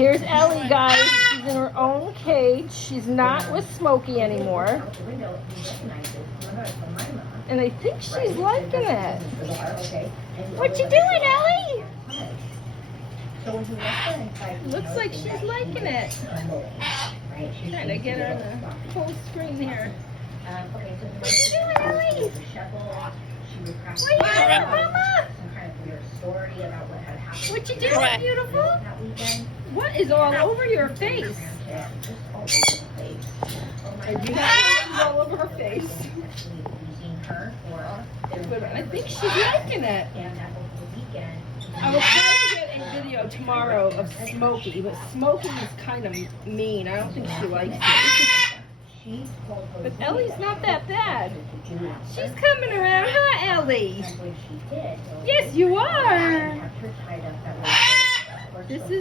Here's Ellie, guys. She's in her own cage. She's not with Smokey anymore. And I think she's liking it. What you doing, Ellie? Looks like she's liking it. Trying to get her on the full screen here. What you doing, Ellie? What you doing, Mama? What you doing, beautiful? What is all over your face? I do not know all over her face. But I think she's liking it. I will try to get a video tomorrow of Smokey, but Smokey is kind of mean. I don't think she likes it. But Ellie's not that bad. She's coming around, huh, Ellie? Yes, you are. This is